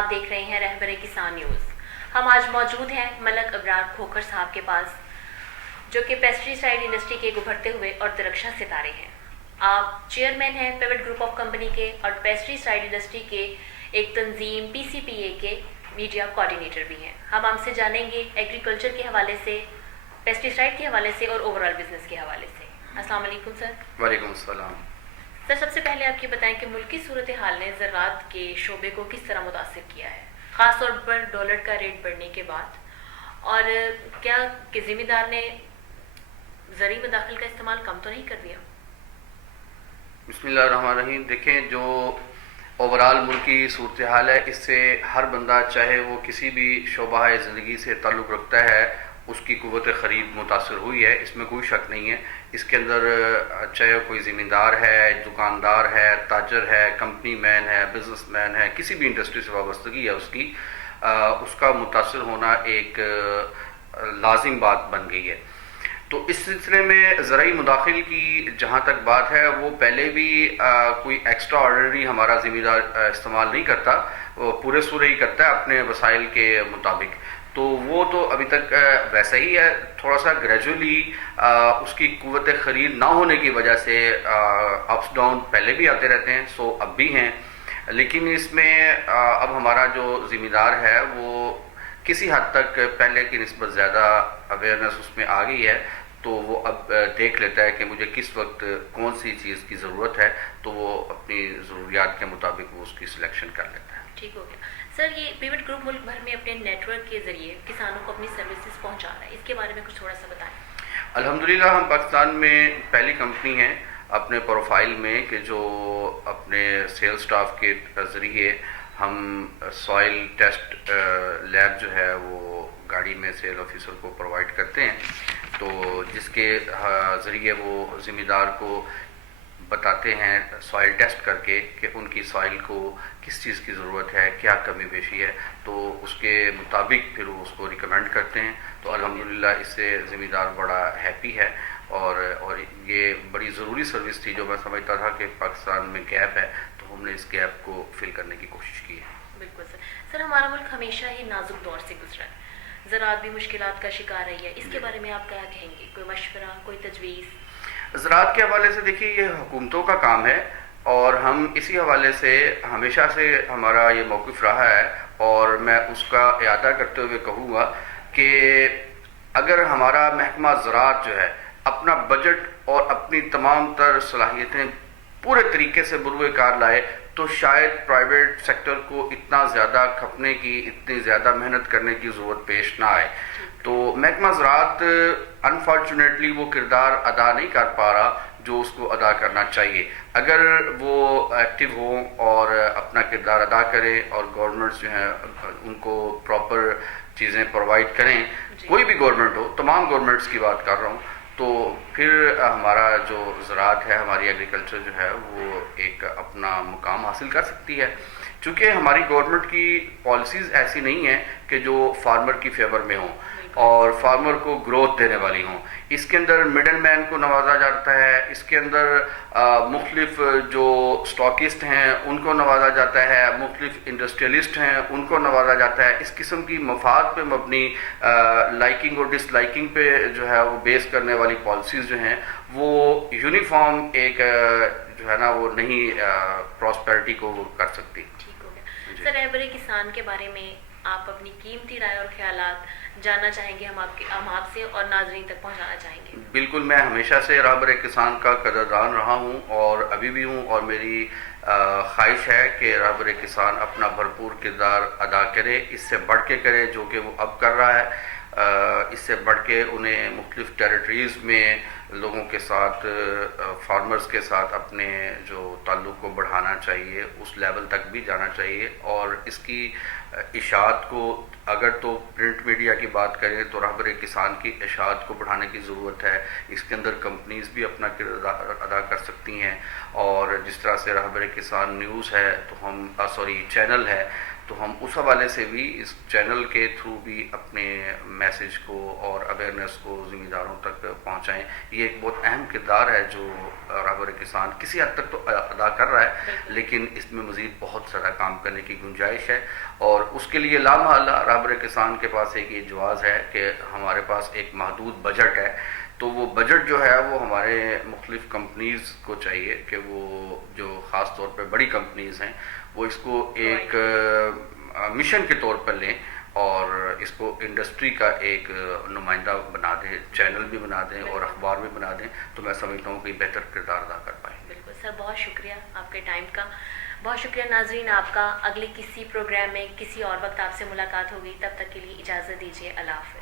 آپ دیکھ رہے ہیں رہبر کسان نیوز. ہم آج موجود ہیں ملک ابرار کھوکھر صاحب کے پاس, جو کہ پیسٹری سائڈ انڈسٹری کے ایک ابھرتے ہوئے اور درخشاں ستارے ہیں. آپ چیئرمین ہیں پیوٹ گروپ آف کمپنی کے, اور پیسٹری سائڈ انڈسٹری کے ایک تنظیم PCPA کے میڈیا کوآرڈینیٹر بھی ہیں. ہم سے جانیں گے ایگریکلچر کے حوالے سے, پیسٹی سائڈ کے حوالے سے اور اوور آل بزنس کے حوالے سے. السلام علیکم سر. وعلیکم السلام. سر, سب سے پہلے آپ یہ بتائیں کہ ملکی صورتحال نے زراعت کے شعبے کو کس طرح متاثر کیا ہے, خاص طور پر ڈالر کا ریٹ بڑھنے کے بعد, اور کیا کہ ذمہ دار نے زرعی مداخل کا استعمال کم تو نہیں کر دیا؟ بسم اللہ الرحمن الرحیم. دیکھیں, جو اوورال ملکی صورتحال ہے, اس سے ہر بندہ چاہے وہ کسی بھی شعبہ زندگی سے تعلق رکھتا ہے, اس کی قوت خرید متاثر ہوئی ہے, اس میں کوئی شک نہیں ہے. اس کے اندر چاہے کوئی زمیندار ہے, دکاندار ہے, تاجر ہے, کمپنی مین ہے, بزنس مین ہے, کسی بھی انڈسٹری سے وابستگی ہے اس کا متاثر ہونا ایک لازم بات بن گئی ہے. تو اس سلسلے میں زرعی مداخل کی جہاں تک بات ہے, وہ پہلے بھی کوئی ایکسٹرا آرڈنری ہمارا ذمہ دار استعمال نہیں کرتا, وہ پورے سورے ہی کرتا ہے اپنے وسائل کے مطابق. تو وہ تو ابھی تک ویسا ہی ہے. تھوڑا سا گریجولی اس کی قوت خرید نہ ہونے کی وجہ سے اپس ڈاؤن پہلے بھی آتے رہتے ہیں, سو اب بھی ہیں. لیکن اس میں اب ہمارا جو ذمہ دار ہے وہ کسی حد تک پہلے کی نسبت زیادہ اویئرنیس اس میں آ گئی ہے. تو وہ اب دیکھ لیتا ہے کہ مجھے کس وقت کون سی چیز کی ضرورت ہے, تو وہ اپنی ضروریات کے مطابق وہ اس کی سلیکشن کر لیتا ہے. ٹھیک ہو گیا. سر, یہ پیوٹ گروپ ملک بھر میں اپنے نیٹ ورک کے ذریعے کسانوں کو اپنی سروسز پہنچا رہا ہے, اس کے بارے میں کچھ تھوڑا سا بتائیں. الحمدللہ ہم پاکستان میں پہلی کمپنی ہیں اپنے پروفائل میں کہ جو اپنے سیل سٹاف کے ذریعے ہم سوائل ٹیسٹ لیب جو ہے وہ گاڑی میں سیل آفیسر کو پرووائڈ کرتے ہیں, تو جس کے ذریعے وہ ذمہ دار کو بتاتے ہیں سوائل ٹیسٹ کر کے کہ ان کی سوائل کو کس چیز کی ضرورت ہے, کیا کمی بیشی ہے, تو اس کے مطابق پھر وہ اس کو ریکمینڈ کرتے ہیں. تو الحمدللہ اس سے ذمہ دار بڑا ہیپی ہے, اور یہ بڑی ضروری سروس تھی جو میں سمجھتا تھا کہ پاکستان میں گیپ ہے, تو ہم نے اس گیپ کو فل کرنے کی کوشش کی ہے. بالکل سر. سر, ہمارا ملک ہمیشہ ہی نازک دور سے گزرا ہے, زراعت بھی مشکلات کا شکار رہی ہے, اس کے بارے میں آپ کیا کہیں گے؟ کوئی مشورہ, کوئی تجویز؟ زراعت کے حوالے سے دیکھیے, یہ حکومتوں کا کام ہے, اور ہم اسی حوالے سے ہمیشہ سے ہمارا یہ موقف رہا ہے, اور میں اس کا اعادہ کرتے ہوئے کہوں گا کہ اگر ہمارا محکمہ زراعت جو ہے اپنا بجٹ اور اپنی تمام تر صلاحیتیں پورے طریقے سے بروئے کار لائے, تو شاید پرائیویٹ سیکٹر کو اتنا زیادہ کھپنے کی, اتنی زیادہ محنت کرنے کی ضرورت پیش نہ آئے. تو محکمہ زراعت انفارچونیٹلی وہ کردار ادا نہیں کر پا رہا جو اس کو ادا کرنا چاہیے. اگر وہ ایکٹیو ہوں اور اپنا کردار ادا کریں, اور گورنمنٹس جو ہیں ان کو پراپر چیزیں پرووائڈ کریں, کوئی بھی گورنمنٹ ہو, تمام گورنمنٹس کی بات کر رہا ہوں, تو پھر ہمارا جو زراعت ہے, ہماری ایگریکلچر جو ہے وہ ایک اپنا مقام حاصل کر سکتی ہے. چونکہ ہماری گورنمنٹ کی پالیسیز ایسی نہیں ہیں کہ جو فارمر کی فیور میں ہوں اور فارمر کو گروتھ دینے والی ہوں. اس کے اندر مڈل مین کو نوازا جاتا ہے, اس کے اندر مختلف جو سٹاکسٹ ہیں ان کو نوازا جاتا ہے, مختلف انڈسٹریلسٹ ہیں ان کو نوازا جاتا ہے. اس قسم کی مفاد پہ مبنی لائکنگ اور ڈس لائکنگ پہ جو ہے وہ بیس کرنے والی پالیسیز جو ہیں وہ یونیفارم ایک جو ہے نا وہ نہیں پراسپیرٹی کو وہ کر سکتی. ٹھیک ہو گیا. سر, رہبر کسان کے بارے میں آپ اپنی قیمتی رائے اور خیالات جاننا چاہیں گے, ہم آپ سے اور ناظرین تک پہنچانا چاہیں گے. بالکل, میں ہمیشہ سے رہبر کسان کا قدردان رہا ہوں اور ابھی بھی ہوں, اور میری خواہش ہے کہ رہبر کسان اپنا بھرپور کردار ادا کرے, اس سے بڑھ کے کرے جو کہ وہ اب کر رہا ہے. اس سے بڑھ کے انہیں مختلف ٹیریٹریز میں لوگوں کے ساتھ, فارمرز کے ساتھ اپنے جو تعلق کو بڑھانا چاہیے, اس لیول تک بھی جانا چاہیے. اور اس کی اشاعت کو اگر تو پرنٹ میڈیا کی بات کریں تو رہبر کسان کی اشاعت کو بڑھانے کی ضرورت ہے. اس کے اندر کمپنیز بھی اپنا کردار ادا کر سکتی ہیں, اور جس طرح سے رہبر کسان نیوز ہے تو ہم چینل ہے, تو ہم اس حوالے سے بھی اس چینل کے تھرو بھی اپنے میسیج کو اور اویئرنیس کو ذمہ داروں تک پہنچائیں. یہ ایک بہت اہم کردار ہے جو رہبر کسان کسی حد تک تو ادا کر رہا ہے, لیکن اس میں مزید بہت زیادہ کام کرنے کی گنجائش ہے, اور اس کے لیے لامحالہ رہبر کسان کے پاس ایک یہ جواز ہے کہ ہمارے پاس ایک محدود بجٹ ہے. تو وہ بجٹ جو ہے وہ ہمارے مختلف کمپنیز کو چاہیے کہ وہ جو خاص طور پہ بڑی کمپنیز ہیں وہ اس کو ایک مشن کے طور پر لیں اور اس کو انڈسٹری کا ایک نمائندہ بنا دیں, چینل بھی بنا دیں اور اخبار بھی بنا دیں, تو میں سمجھتا ہوں کہ بہتر کردار ادا کر پائیں گے. بالکل سر, بہت شکریہ آپ کے ٹائم کا, بہت شکریہ. ناظرین آپ کا, اگلے کسی پروگرام میں کسی اور وقت آپ سے ملاقات ہوگی, تب تک کے لیے اجازت دیجیے. اللہ حافظ.